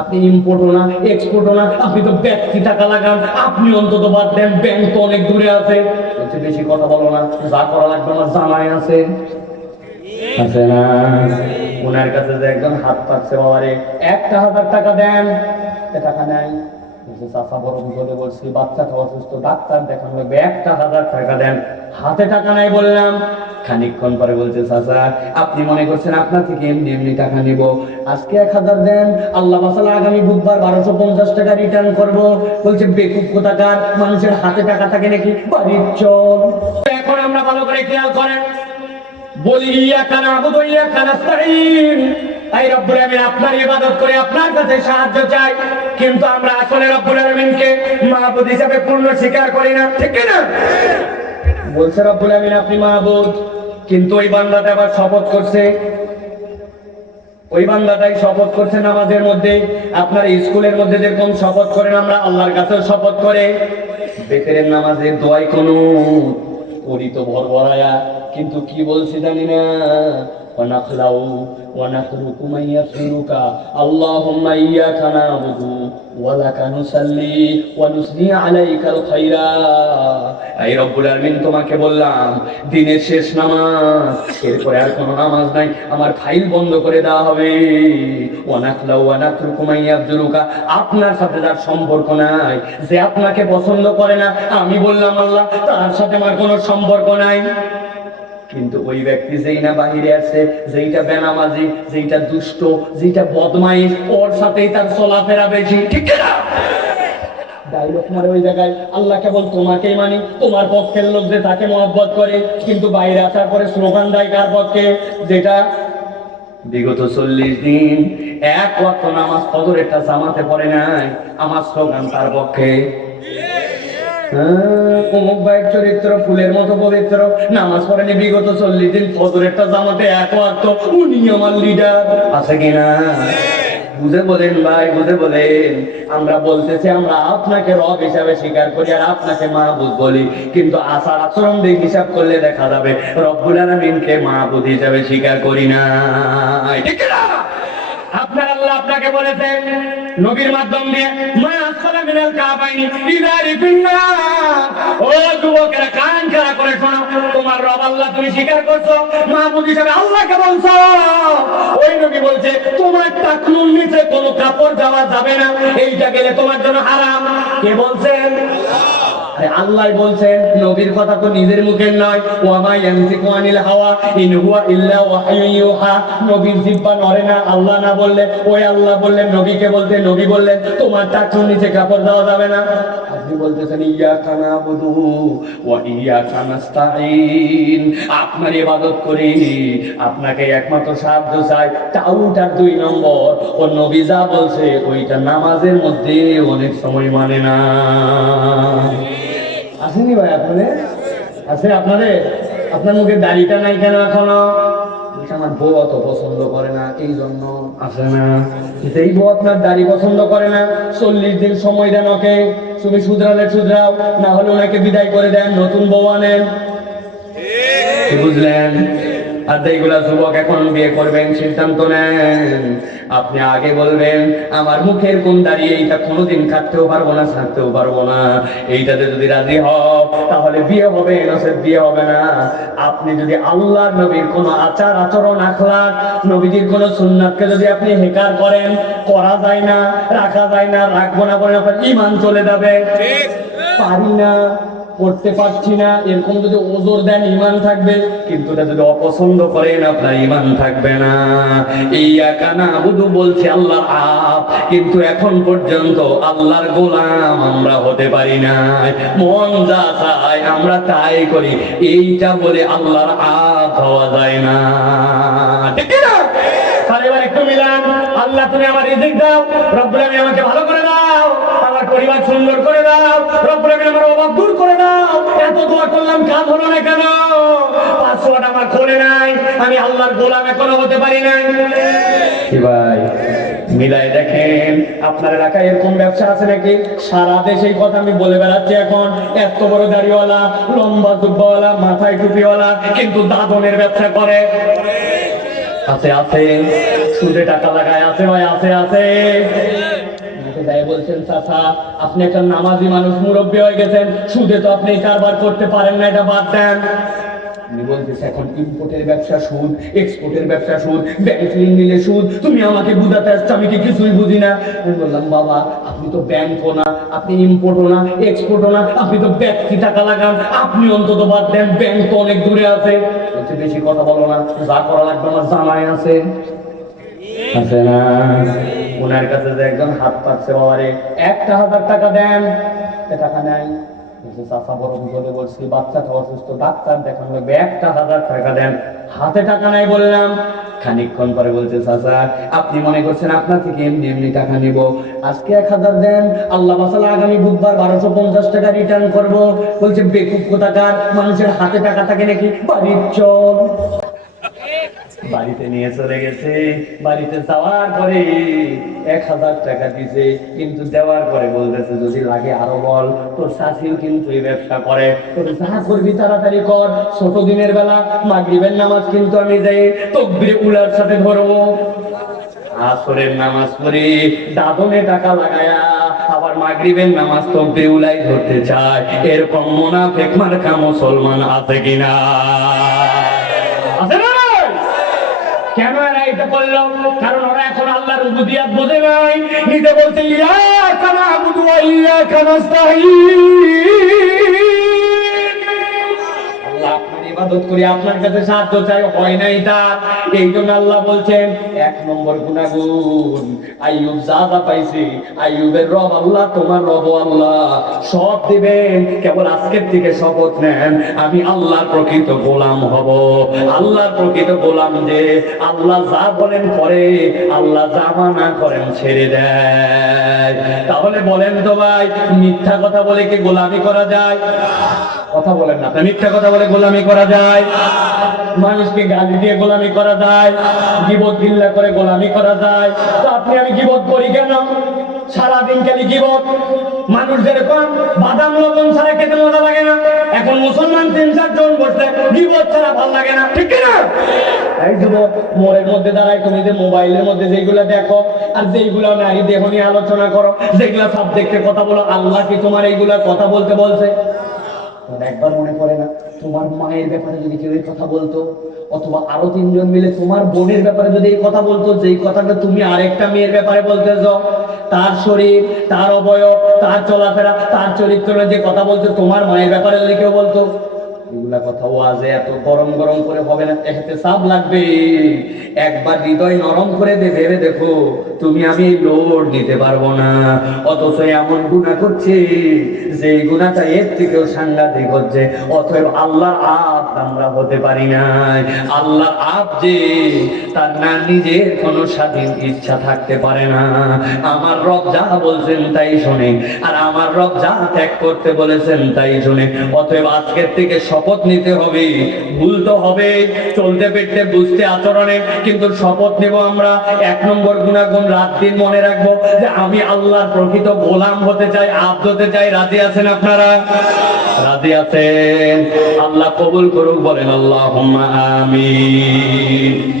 আপনি ইম্পোর্টও না এক্সপোর্টও না, আপনি তো ব্যক্তি টাকা লাগান, আপনি অন্তত বাদ দেন ব্যাংক তো অনেক দূরে আছে। বলছে, বেশি কথা বলো না, যা করা লাগবে আমার জানাই আছে। আছে না? ওনার কাছে যে একজন হাত পাচ্ছে বাবারে, একটা হাজার টাকা দেন। এ টাকা নেয় চাচা, বড় বিপদে বলছি বাচ্চাটা অসুস্থ, ডাক্তার দেখানো লাগবে, একটা হাজার টাকা দেন। হাতে টাকা নাই বললাম। খানিকক্ষণ পরে বলছে আপনি মনে করছেন আপনার থেকে এমনি এমনি টাকা নিব? আজকে এক হাজার দেন, আল্লাহ আগামী বুধবার বারোশো পঞ্চাশ টাকা রিটার্ন বলছে মানুষের হাতে টাকা থাকে নাকি? বাড়ির চল এখন আমরা ভালো করে খেয়াল করেন। বলি ইয়াকা নাবুদু ওয়া ইয়াকা নাস্তাঈন তাই রব্বুল আলামিন আপনার ইবাদত করে আপনার কাছে সাহায্য চাই। কিন্তু আমরা আসলে রব্বুল আলামিনকে মাহবুদ হিসেবে পূর্ণ স্বীকার করি না। ঠিক না বলছে রব্বুল আলামিন, আপনি মাহবুদ। কিন্তু ওই বান্দাটা আবার শপথ করছে। ওই বান্দাটাই শপথ করছে নামাজের মধ্যে। আপনার স্কুলের মধ্যে যেরকম শপথ করেন, আমরা আল্লাহর কাছেও শপথ করে। বেতের নামাজের দোয়াই কোনো করি তো ভর ভরায়া কিন্তু কি বলছি জানি না। ونخلع ونخلق من يخلق اللهم إياك نعبد ولك نصلي ونثني عليك الخير এই রব্বুল আলামিন তোমাকে বললাম দিনের শেষ নামাজ এরপরে আর কোনো নামাজ নাই আমার ফাইল বন্ধ করে দেওয়া হবে ওয়ানাখলাউ ওয়ানাতরুকু মান ইয়াবদুলুকা আপনার সাথে যার সম্পর্ক নাই যে আপনাকে পছন্দ করে না আমি বললাম আল্লাহ তার সাথে আমার কোনো সম্পর্ক নাই কিন্তু ওই ব্যক্তি যেই না বাহিরে আছে, যেইটা বেনামাজি, যেইটা দুষ্ট, যেইটা বদমাইশ, ওর সাথেই তার চলাফেরা বেশি, ঠিক না ডাইলগ মারে ওই জায়গায় আল্লাহ কেবল তোমাকেই মানি, তোমার পক্ষের লোক যে তাকে মহব্বত করে, কিন্তু বাইরে আসার পরে স্লোগান দেয় কার পক্ষে? যেটা বিগত চল্লিশ দিন এক ওয়াক্ত নামাজ ফজর একটা জামাতে পড়ে নাই, আমার স্লোগান তার পক্ষে। চরিত্র, ফুলের মতো পবিত্র। নামাজ পড়েনি বিগত চল্লিশ দিন জামাতে এক উনি আমার লিডার আছে কিনা বুঝে বলেন ভাই, বুঝে বলেন। আমরা বলতেছি, আমরা আপনাকে রব হিসাবে স্বীকার করি আর আপনাকে মাহবুদ বলি। কিন্তু আচার আচরণ দিয়ে হিসাব করলে দেখা যাবে, রব্বুল আলামিনকে মাহবুদ হিসাবে স্বীকার করি না না আপনার আল্লাহ আপনাকে বলেছেন, নবীর মাধ্যম দিয়ে, মা আসফালা মিনাল কাবাইনি ইদারি ফিন্নার। ও যুবকেরা, কান খাড়া করে শোনো, তোমার রব আল্লাহ তুমি স্বীকার করছ মাহবুদ হিসাবে আল্লাহকে বলছো। ওই নবী বলছে, তোমার টাকনুর নিচে কোনো কাপড় যাওয়া যাবে না, এইটা গেলে তোমার জন্য হারাম। কে বলছেন? আল্লাহ বলছেন, নবীর কথা তো নিজের মুখের নয়। হাওয়া, ইন হুয়া ইল্লা নবীর জিহ্বা নড়ে না, আল্লাহ না বললে, ওই আল্লাহ বললেন, নবীকে বলতে নবী বললেন, তোমার নিচে কাপড় দেওয়া যাবে না। আপনি বলতেছেন, ইয়াকা নাবুদু ওয়া ইয়াকা নাস্তাঈন। আপনার ইবাদত করি, আপনাকে একমাত্র সাহায্য চাই। তাউটার দুই নম্বর, ও নবী যা বলছে, ওইটা নামাজের মধ্যে অনেক সময় মানে না। আসেনি ভাই আপনাদের? আছে আপনাদের? আপনার মুখে দাড়িটা নাই কেন এখনও? আমার বউ অত পছন্দ করে না এই জন্য। আসে না। সেই বউ আপনার দাড়ি পছন্দ করে না। চল্লিশ দিন সময় দেন ওকে। তুমি শুধরালে শুধরাও না হলে ওনাকে বিদায় করে দেন নতুন বউ আনেন। বুঝলেন? আর এইগুলা যুবক এখন বিয়ে করবেন সিদ্ধান্ত নেন। আপনি আগে বলবেন আমার মুখের কোন দাঁড়িয়ে এইটা কোনোদিন কাটতেও পারব না ছাড়তেও পারব না। এইটাতে যদি রাজি হও তাহলে বিয়ে হবে নসে বিয়ে হবে না। আপনি যদি আল্লাহ নবীর কোন আচার আচরণ আখলাক নবীজির কোন সুন্নাতকে যদি আপনি হেকার করেন করা যায় না রাখা যায় না রাখব না বলে আপনার ইমান চলে যাবে। পারি না। করতে পারছি না, এরকম যদি ওজোর দেন ইমান থাকবে, কিন্তু এটা যদি অপছন্দ করেন, আপনার ইমান থাকবে না। এই একানা বুধু বলছে আল্লাহ আপ কিন্তু এখন পর্যন্ত আল্লাহর গোলাম আমরা হতে পারি না মন যা চায় আমরা তাই করি, এইটা বলে আল্লাহর আপ হওয়া যায় না। ঠিক একটু মিলান। আল্লাহ তুমি আমার রিজিক দাও, রব্বুল আমাকে ভালো করে দাও। পরিবার সুন্দর করে দাও রব্বুল অভাব দূর করে দাও। এত দোয়া করলাম কাজ হলো না কেন পাসওয়ার্ড আমার খোলে নাই, আমি আল্লাহর গোলাম এখনও হতে পারি নাই। কি ভাই মিলাই দেখেন, আপনার এলাকায় এরকম ব্যবসা আছে নাকি? সারা দেশে কথা আমি বলে বেড়াচ্ছি এখন। এত বড় দাড়িওয়ালা, লম্বা জুব্বাওয়ালা, মাথায় টুপিওয়ালা, কিন্তু দাদনের ব্যবসা করে। আছে আছে। সুদে টাকা লাগায়, আছে ভাই, আছে আছে। আমাকে তাই বলছেন, চাচা, আপনি একটা নামাজি মানুষ, মুরব্বী হয়ে গেছেন, সুদে তো আপনি কারবার করতে পারেন না, এটা বাদ দেন। এখন ইম্পোর্টের ব্যবসা সুদ এক্সপোর্টের ব্যবসা সুদ ব্যাংক ঋণ নিলে সুদ, তুমি আমাকে বুঝাতে আসছো, আমি কি কিছুই বুঝি না। আমি বললাম, বাবা, আপনি তো ব্যাংকও না, আপনি ইম্পোর্টও না এক্সপোর্টও না, আপনি তো ব্যক্তি টাকা লাগান, আপনি অন্তত বাদ দেন ব্যাংক তো অনেক দূরে আছে। বেশি কথা বলো না, যা করা লাগবে আমার জানাই আছে। আছে ওনার কাছে যে একজন হাত পাচ্ছে বাবারে, একটা হাজার টাকা দেন। টাকা বলছি বাচ্চাটা অসুস্থ, ডাক্তার দেখানো লাগবে, একটা হাজার টাকা দেন। হাতে টাকা নাই বললাম। খানিকক্ষণ পরে বলছে, চাচা, আপনি মনে করছেন আপনার থেকে এমনি এমনি টাকা নিব? আজকে এক হাজার দেন, আল্লাহ মাসালা আগামী বুধবার বারোশো পঞ্চাশ টাকা রিটার্ন করব। বলছে, বেকুব কোথাকার? মানুষের হাতে টাকা থাকে নাকি? বাড়ির চল। বাড়িতে নিয়ে চলে গেছে, বাড়িতে যাওয়ার পরে এক হাজার টাকা দিছে, কিন্তু দেওয়ার পরে বলতেছে, যদি লাগে আরও বল, তোর শাশিও কিন্তু এই ব্যবসা করে। তোর যা করবি তাড়াতাড়ি কর, ছোট দিনের বেলা মাগরিবের নামাজ কিন্তু আমি যাই, তকবিরে উলার সাথে ধরবো আসরের নামাজ পড়ে দাদনে টাকা লাগায়া আবার মাগরিবের নামাজ তকবিরে উলাই ধরতে চায়। এরকম মোনাফেক মার্কা মুসলমান আছে কিনা? কেন এরা এটা করল কারণ ওরা এখন আল্লাহর উবুদিয়াত বোঝে নাই। নিজে বলছে ইয়াকা নাবুদু ওয়া ইয়া নাস্তাঈন ইবাদত করি, আপনার কাছে সাহায্য চাই, হয় নাই তার। এই জন্য আল্লাহ বলছেন, এক নম্বর গুণাগুণ, আইয়ুব যা যা পাইছি, আইয়ুবের রব আল্লাহ, তোমার রব আল্লাহ। সব দিবেন, কেবল আজকের থেকে শপথ নেন, আমি আল্লাহর প্রকৃত গোলাম হব। আল্লাহর প্রকৃত গোলাম যে, আল্লাহ যা বলেন করে, আল্লাহ যা মানা করেন ছেড়ে দেয়। তাহলে বলেন তো ভাই, মিথ্যা কথা বলে কি গোলামি করা যায়? কথা বলেন না। মিথ্যা কথা বলে গোলামি করা যায়। মানুষকে গালি দিয়ে গোলামি করা যায়। গিবত গিল্লা করে গোলামি করা যায়। তো আপনি আমি গিবত করি কেন? সারাদিন খালি গিবত। মানুষ যেরকম বাদাম, লবণ ছাড়া খেতে মজা লাগে না। এখন মুসলমান তিন চারজন বসলে গিবত ছাড়া ভালো লাগে না। ঠিক না মধ্যে দাঁড়ায় তুমি যে মোবাইলের মধ্যে দেখো, আর নারী আলোচনা করো কথা বলো, আল্লাহ কি তোমার এইগুলা কথা বলতে বলছে? তোমার একবার মনে পড়ে না, তোমার মায়ের ব্যাপারে যদি কেউ এই কথা বলতো, অথবা আরও তিনজন মিলে তোমার বোনের ব্যাপারে যদি এই কথা বলতো, যেই কথাটা তুমি আরেকটা মেয়ের ব্যাপারে বলতে যাও, তার শরীর, তার অবয়ব, তার চলাফেরা, তার চরিত্র যে কথা বলতো তোমার মায়ের ব্যাপারে যদি কেউ বলতো এগুলা কথা ওয়াজে এত গরম গরম করে হবে না এতে চাপ লাগবে। একবার হৃদয় নরম করে দে, ভেবে দেখো, তুমি আমি লোড নিতে পারব না। অথচ এমন গুণা করছি যে গুণাটা এর থেকেও সাংঘাতিক হচ্ছে, অতএব আল্লাহ আপ আমরা হতে পারি না আল্লাহ আপ যে, তার না নিজের কোনো স্বাধীন ইচ্ছা থাকতে পারে না। আমার রব যা বলছেন তাই শোনে আর আমার রব যা ত্যাগ করতে বলেছেন তাই শুনে অতএব আজকের থেকে শপথ নিতে হবে। ভুল তো হবে, চলতে ফিরতে বুঝতে আচরণে, কিন্তু শপথ নেব আমরা। এক নম্বর গুণাগুণ রাত দিন মনে রাখব যে আমি আল্লাহর প্রকৃত গোলাম হতে চাই, আব্দ হতে চাই। রাজি আছেন আপনারা? রাজি আছেন। আল্লাহ কবুল করুক বলেন আল্লাহ আমিন।